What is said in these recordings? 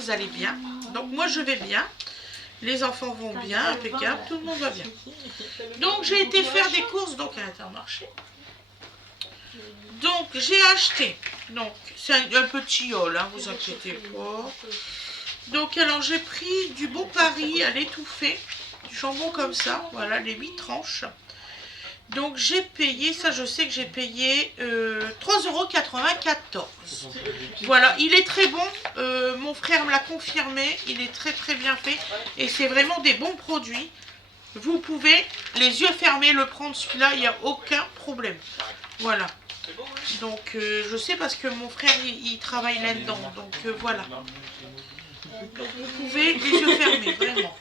vous allez bien. Donc moi je vais bien. Les enfants vont bien, impeccable, tout le monde va bien. Donc j'ai été faire des courses donc à Intermarché. Donc j'ai acheté, donc c'est un petit haul, hein, vous inquiétez pas. Donc alors j'ai pris du Bon Paris à l'étouffée, du jambon comme ça, voilà les 8 tranches. Donc j'ai payé, ça je sais que j'ai payé 3,94 €. Voilà, il est très bon, mon frère me l'a confirmé, il est très très bien fait et c'est vraiment des bons produits. Vous pouvez les yeux fermés le prendre celui-là, il n'y a aucun problème. Voilà. Donc je sais parce que mon frère il travaille là-dedans, donc voilà. Donc vous pouvez les yeux fermés, vraiment.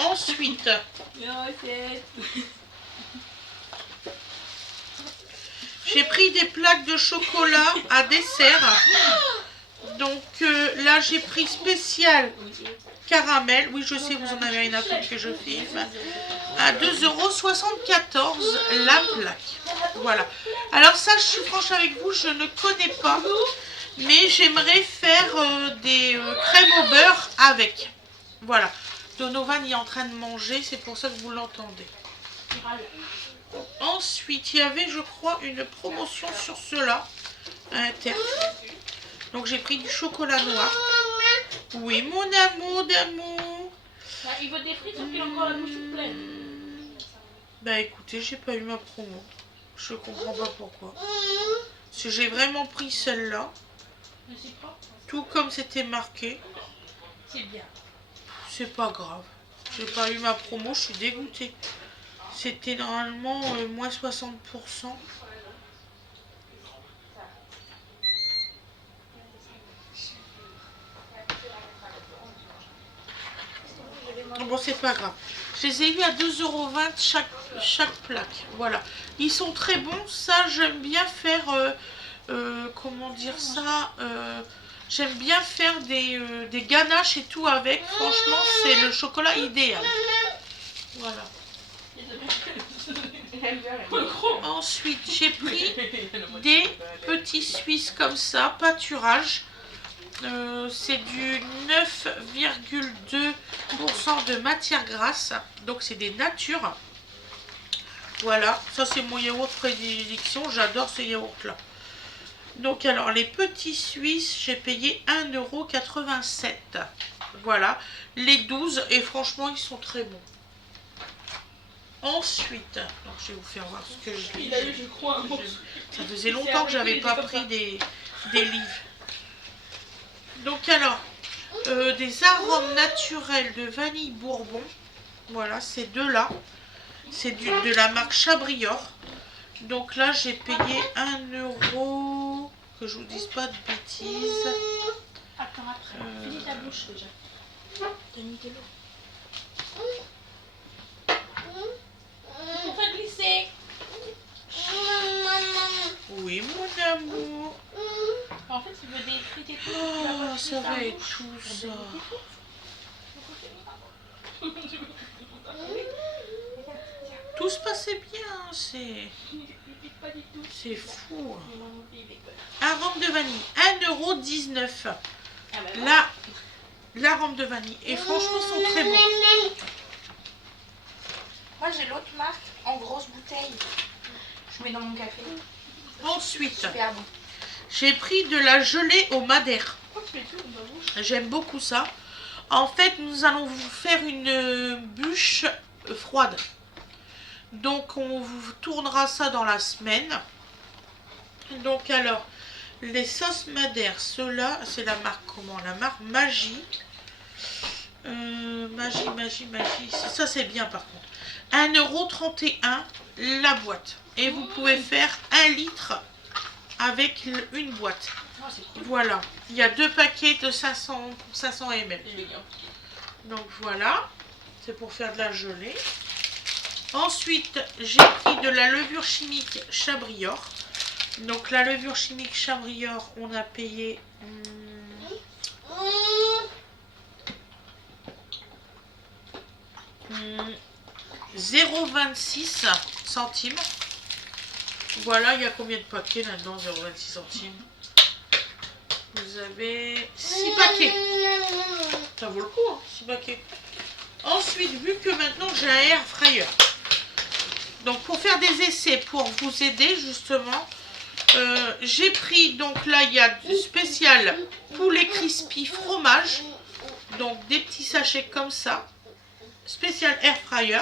Ensuite, j'ai pris des plaques de chocolat à dessert. Donc là, j'ai pris spécial caramel. Oui, je sais, vous en avez rien à foutre que je filme. À 2,74 € la plaque. Voilà. Alors ça, je suis franche avec vous, je ne connais pas. Mais j'aimerais faire des crèmes au beurre avec. Voilà. Donovan est en train de manger, c'est pour ça que vous l'entendez. Ensuite, il y avait, je crois, une promotion sur cela à Inter. Donc j'ai pris du chocolat noir. Oui, mon amour d'amour. Il veut des frites, sauf qu'il a encore la bouche toute pleine. Bah écoutez, j'ai pas eu ma promo. Je comprends pas pourquoi. Parce que j'ai vraiment pris celle-là. Tout comme c'était marqué. C'est bien. C'est pas grave. J'ai pas eu ma promo, je suis dégoûtée. C'était normalement moins 60%. Bon, c'est pas grave. Je les ai eu à 2,20 € chaque plaque. Voilà. Ils sont très bons. Ça, j'aime bien faire... comment dire ça j'aime bien faire des ganaches et tout avec. Franchement, c'est le chocolat idéal. Voilà. Ensuite, j'ai pris des petits Suisses comme ça, pâturage. C'est du 9,2% de matière grasse. Donc, c'est des natures. Voilà, ça c'est mon yaourt prédilection. J'adore ce yaourt-là. Donc, alors, les petits Suisses, j'ai payé 1,87 €. Voilà, les 12. Et franchement, ils sont très bons. Ensuite, donc je vais vous faire voir ce que je lis. Ça faisait longtemps que j'avais pas pris des livres. Donc alors, des arômes naturels de vanille bourbon. Voilà, ces deux-là. C'est de la marque Chabrior. Donc là, j'ai payé 1 €. Que je vous dise pas de bêtises. Attends, après. Finis ta bouche déjà. T'as mis de l'eau. Pour faire glisser. Oui, mon amour. En fait, il veut des frites et tout. Oh, ça va être tout ça. Tout se passait bien, c'est fou. Arôme de vanille, 1,19 €. Là, l'arôme de vanille. Et franchement, ils sont très bons. Moi, j'ai l'autre marque en grosse bouteille. Je mets dans mon café. Ensuite, Super bon. j'ai pris de la gelée au madère. J'aime beaucoup ça. En fait, nous allons vous faire une bûche froide. Donc, on vous tournera ça dans la semaine. Donc, alors, les sauces madère, ceux-là, c'est la marque comment? La marque Magie. Magie. Ça, c'est bien par contre. 1,31 € la boîte. Et vous pouvez faire 1 litre avec une boîte. Voilà. Il y a 2 paquets de 500 ml. Donc voilà. C'est pour faire de la gelée. Ensuite, j'ai pris de la levure chimique Chabrior. Donc la levure chimique Chabrior, on a payé 0,26 centimes. Voilà, il y a combien de paquets là-dedans? 0,26 centimes. vous avez 6 paquets. Ça vaut le coup, hein, 6 paquets. Ensuite, vu que maintenant j'ai un air fryer, donc pour faire des essais, pour vous aider justement, j'ai pris, donc là il y a du spécial poulet crispy fromage, donc des petits sachets comme ça, spécial air fryer.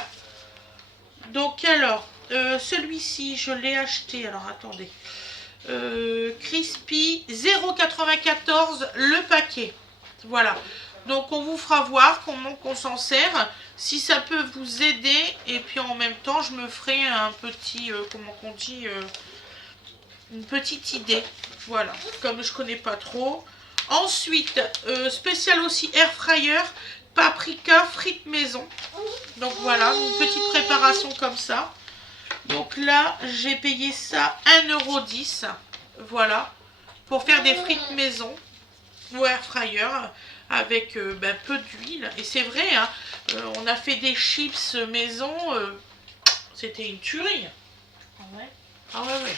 Donc alors, celui-ci je l'ai acheté, alors attendez, crispy 0,94 le paquet, voilà. Donc on vous fera voir comment on s'en sert, si ça peut vous aider, et puis en même temps je me ferai un petit, comment on dit, une petite idée, voilà, comme je connais pas trop. Ensuite, spécial aussi air fryer, paprika frites maison, donc voilà, une petite préparation comme ça. Donc là, j'ai payé ça 1,10 €, voilà, pour faire des frites maison ou air fryer avec peu d'huile. Et c'est vrai, hein, on a fait des chips maison, c'était une tuerie. Ah ouais? Ah ouais, ouais.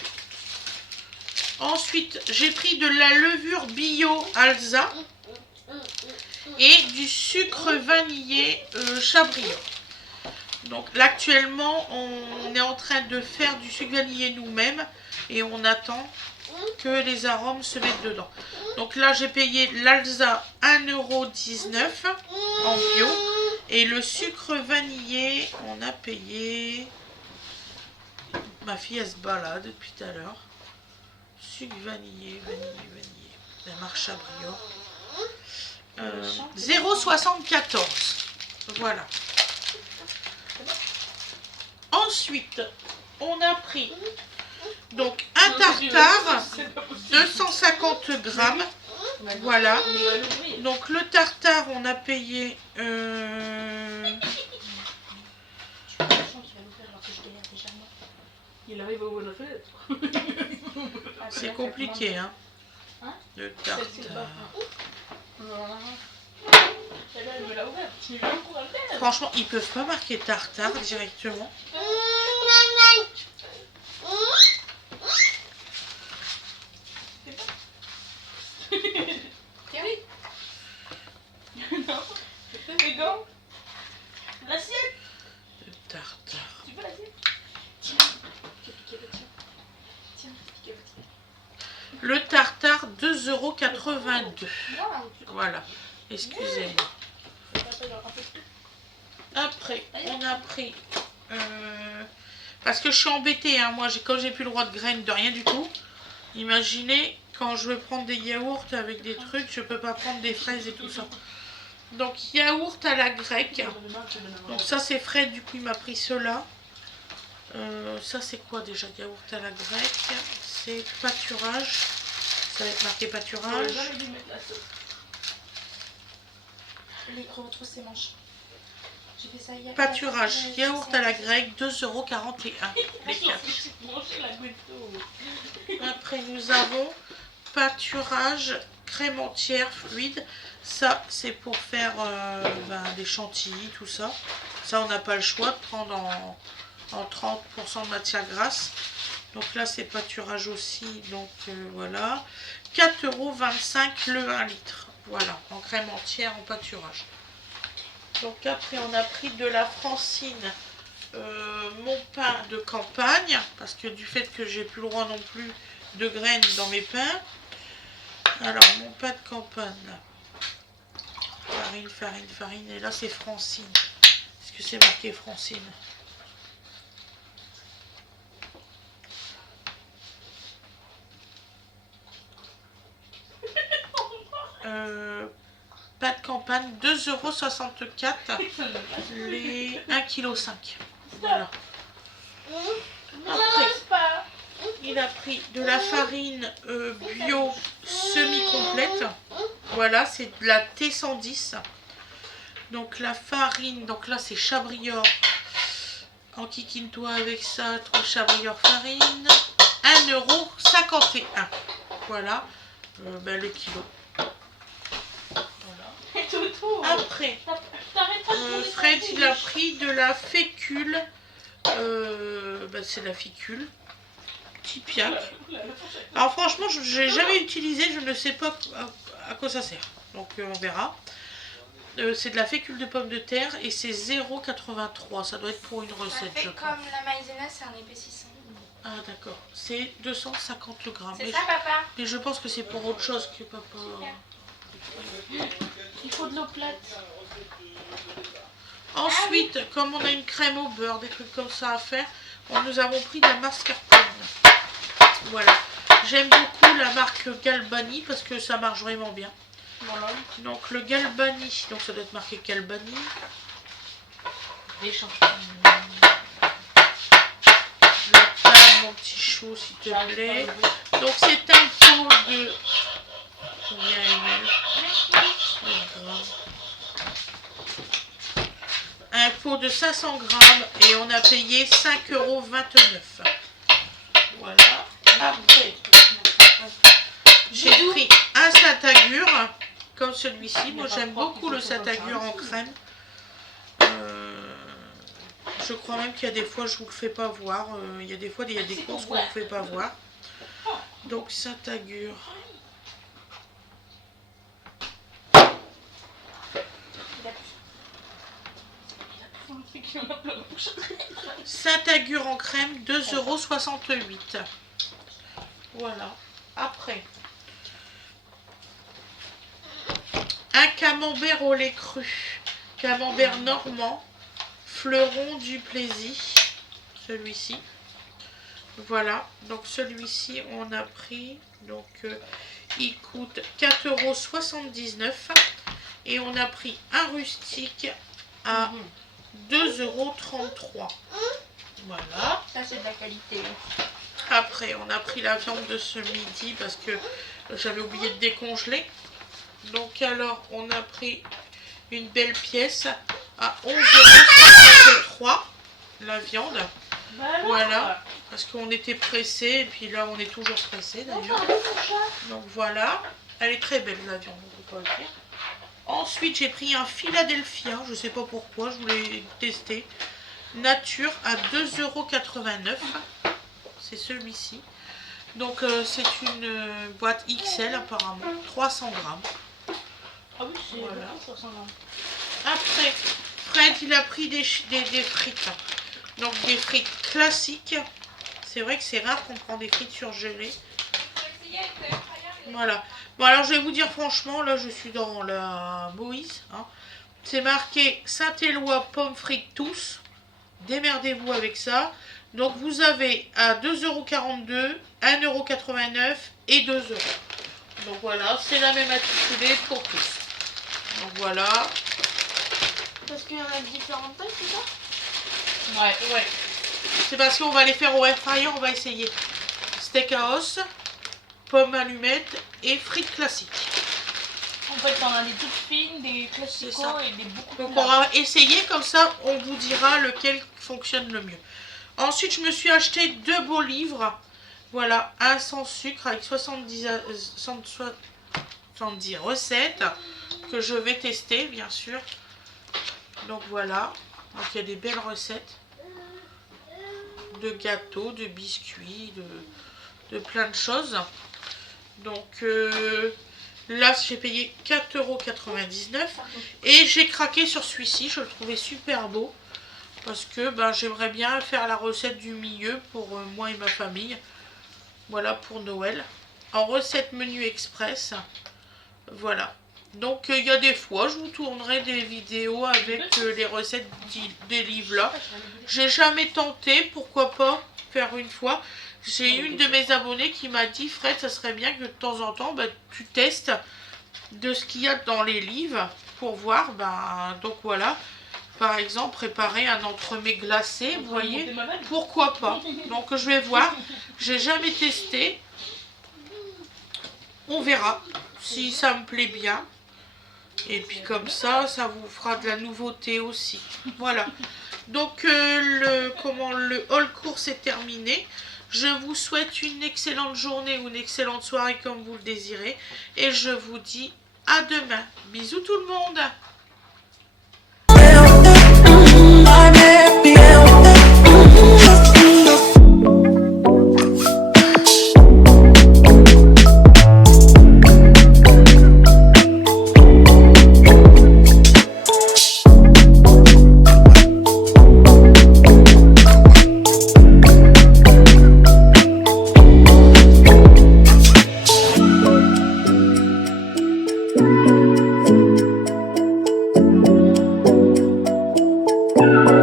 Ensuite, j'ai pris de la levure bio Alsa et du sucre vanillé Chabrior. Donc là, actuellement, on est en train de faire du sucre vanillé nous-mêmes et on attend que les arômes se mettent dedans. Donc là, j'ai payé l'Alsa 1,19 € en bio et le sucre vanillé, on a payé... Ma fille, elle se balade depuis tout à l'heure. Sucre vanillé. La marque Chabrior. 0,74. Voilà. Ensuite, on a pris donc un tartare 250 grammes. Voilà. Donc le tartare, on a payé... Il arrive au bon fait. C'est compliqué, hein. Le tartare. Franchement, ils peuvent pas marquer tartare directement. Les gants. L'assiette. Le tartare. Tu veux l'assiette? Le tartare 2,82 €. Voilà. Excusez-moi. Après, on a pris... parce que je suis embêtée, hein, moi, quand j'ai plus le droit de graines, de rien du tout. Imaginez, quand je veux prendre des yaourts avec des trucs, je peux pas prendre des fraises et tout ça. Donc, yaourt à la grecque. Donc ça, c'est frais, du coup, il m'a pris ceux-là. Ça, c'est quoi déjà? Yaourt à la grecque. C'est pâturage. Ça va être marqué pâturage. Retrouve ses manches. J'ai fait ça hier. Pâturage, yaourt à la grecque, 2,41 € les 4. Après, nous avons pâturage, crème entière, fluide. Ça, c'est pour faire des chantilly, tout ça. Ça, on n'a pas le choix de prendre en 30% de matière grasse. Donc là, c'est pâturage aussi. Donc voilà. 4,25 € le 1 litre. Voilà, en crème entière, en pâturage. Donc après, on a pris de la Francine, mon pain de campagne, parce que du fait que j'ai plus le droit non plus de graines dans mes pains. Alors, mon pain de campagne. Farine. Et là, c'est Francine. Est-ce que c'est marqué Francine? Pain de campagne, 2,64 € les 1,5 kg. Voilà. Après, il a pris de la farine bio semi-complète. Voilà, c'est de la T110. Donc la farine, donc là c'est Chabrior. Enquiquine-toi avec ça, 3 Chabrior farine. 1,51 €. Voilà, le kilo. Après, Fred, il a pris de la fécule, c'est la ficule, Tipiak. Alors franchement, je n'ai jamais utilisé, je ne sais pas à quoi ça sert. Donc on verra. C'est de la fécule de pommes de terre et c'est 0,83. Ça doit être pour une recette, je crois. Comme la maïzena, c'est un épaississant. Ah d'accord, c'est 250 le gramme. C'est ça, papa? Mais je pense que c'est pour autre chose que papa. Il faut de l'eau plate. Ensuite, comme on a une crème au beurre, des trucs comme ça à faire, nous avons pris de la mascarpone. Voilà. J'aime beaucoup la marque Galbani parce que ça marche vraiment bien. Voilà. Donc le Galbani, donc ça doit être marqué Galbani. Les champignons. Le pain, mon petit chou, s'il te plaît. Donc c'est un pot de... Combien ml? Un pot de 500 grammes et on a payé 5,29 €. Voilà. Après, j'ai pris un Saint-Agur comme celui-ci. Moi j'aime beaucoup le Saint-Agur en crème. Je crois même qu'il y a des fois je vous le fais pas voir. Il y a des fois il y a des courses qu'on ne vous fait pas voir. Donc Saint-Agur. Saint-Agur en crème, 2,68 €. Voilà. Après, un camembert au lait cru. Camembert normand. Fleuron du plaisir. Celui-ci. Voilà. Donc celui-ci, on a pris. Donc il coûte 4,79 €. Et on a pris un rustique à 2,33 €. Voilà. Ça, c'est de la qualité. Après, on a pris la viande de ce midi parce que j'avais oublié de décongeler. Donc alors, on a pris une belle pièce à 11,53 € la viande. Voilà. Parce qu'on était pressé et puis là, on est toujours pressé d'ailleurs. Donc voilà. Elle est très belle la viande, on peut pas le dire. Ensuite, j'ai pris un Philadelphia, je sais pas pourquoi, je voulais tester. Nature à 2,89 €. C'est celui-ci. Donc, c'est une boîte XL apparemment, 300 grammes. Ah oui, c'est voilà. 300 grammes. Après, Fred, il a pris des frites. Donc, des frites classiques. C'est vrai que c'est rare qu'on prend des frites surgelées. Voilà. Bon, alors je vais vous dire franchement, là je suis dans la Moïse. Hein. C'est marqué Saint-Éloi pommes frites tous. Démerdez-vous avec ça. Donc vous avez à 2,42 €, 1,89 € et 2 €. Donc voilà, c'est la même attitude pour tous. Donc voilà. Parce qu'il y en a différentes tailles, c'est ça? Ouais. C'est parce qu'on va les faire au air fryer, on va essayer. Steak à os, pommes allumettes et frites classiques. En fait, on a des toutes fines, des classicos et des beaucoup plus Donc on va essayer, comme ça on vous dira lequel fonctionne le mieux. Ensuite, je me suis acheté 2 beaux livres. Voilà, un sans sucre avec 70 recettes que je vais tester, bien sûr. Donc voilà, donc il y a des belles recettes de gâteaux, de biscuits, de plein de choses. Donc là, j'ai payé 4,99 € et j'ai craqué sur celui-ci. Je le trouvais super beau parce que j'aimerais bien faire la recette du milieu pour moi et ma famille. Voilà, pour Noël. En recette menu express. Voilà. Donc il y a des fois, je vous tournerai des vidéos avec les recettes des livres là. J'ai jamais tenté, pourquoi pas faire une fois. J'ai une de mes abonnées qui m'a dit, Fred, ça serait bien que de temps en temps, tu testes de ce qu'il y a dans les livres pour voir. Donc voilà, par exemple, préparer un entremets glacé, vous voyez, pourquoi pas. Donc je vais voir, j'ai jamais testé. On verra si ça me plaît bien. Et puis comme ça, ça vous fera de la nouveauté aussi. Voilà. Donc le haul course est terminé. Je vous souhaite une excellente journée ou une excellente soirée comme vous le désirez. Et je vous dis à demain. Bisous tout le monde. Bye.